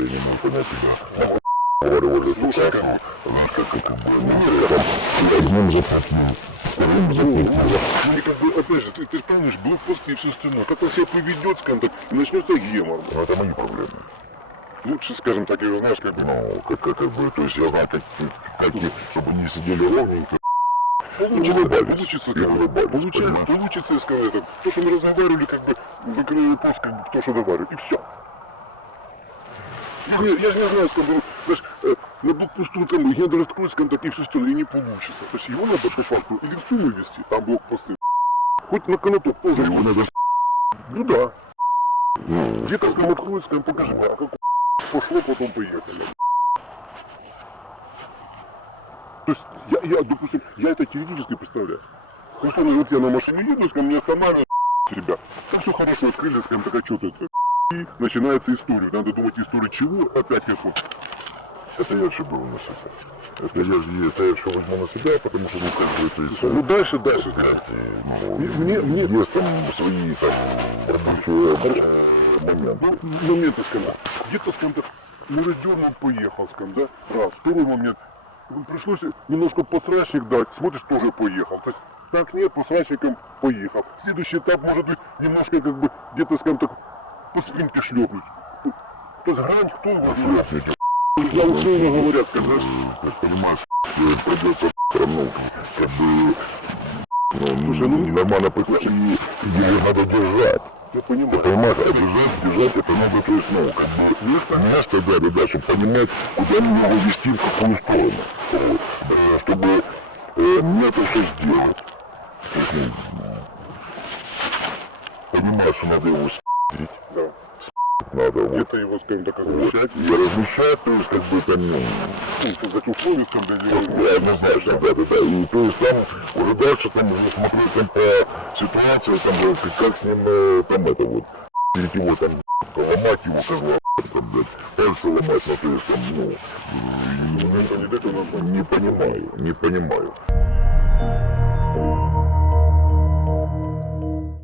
я не могу понять тебя. Говорю, слушай, как, знаешь, как, как бы, ну, там, одним заплатил, вторым заплатил. Ну и как бы, опять же, ты, ты помнишь, блокпосты и все остальное. Как он себя поведет, скажем так, начнется гемор. Но это мои проблемы. Лучше, скажем так, его знаешь, как бы, Ну, как, как, как бы, то есть я знаю, как, как, чтобы не сидели ровненько, Получится, улыбались. получится, как бы, понимаешь? получится, я скажу, это, то, что мы разговаривали, как бы, закрыли пост, как бы, то, что договаривали, и все. Я, не- я же не знаю, скажем, ну, знаешь, э, на блокпосту там не раскроется, скажем так, и все и не получится. То есть его надо по факту или в Сумы вести, там блокпосты, хоть на канаток тоже. его надо, Ну да, ну, где-то скажем, откроется, покажи, а как пошло, потом поехали. То есть, я, я, допустим, я это теоретически представляю. Что, ну, вот я на машине еду, скажем, мне останавливают, ребят. Так все хорошо, открыли, скажем, так, а что это? И начинается история. Надо думать, историю чего? Опять хешут. это я же был на себя. Это я же, это я же возьму на себя, потому что, ну, как бы, это и Ну дальше, дальше. Ну, Мне- мне- есть там свои там рабочие э, моменты. Ну, моменты, скажем, где-то, скажем так, Мурадерман поехал, скажем, да, раз. Второй момент, пришлось немножко посращик дать, смотришь, тоже поехал. То есть, так нет, посращиком поехал. Следующий этап может быть немножко, как бы, где-то, скажем так, по спинке шлепнуть. То есть грань кто знает? Я условно говоря, сказать, понимаешь, придется ну, как бы, ну, ну- нормально и ее надо держать. я Ты понимаю. понимаешь, а держать, держать это надо, то есть, ну, как бы, место, место, да, да, да, чтобы понимать, куда его вести, в какую сторону. Вот. Э, Чтобы э, мне это все сделать. Есть, ну, понимаешь, что надо его с***ть. Надо вот. Где-то его, скажем так, размещать. И размещать, то есть, как бы, там, ну, создать условия, Ну, него. Однозначно, да, да, да. И то есть там уже дальше там уже смотреть там по ситуации, там как, как с ним э, там это вот его там ломать его козла, там, блядь, пальцы ломать, ну то есть там, ну, Ну, это не это, не понимаю, не понимаю.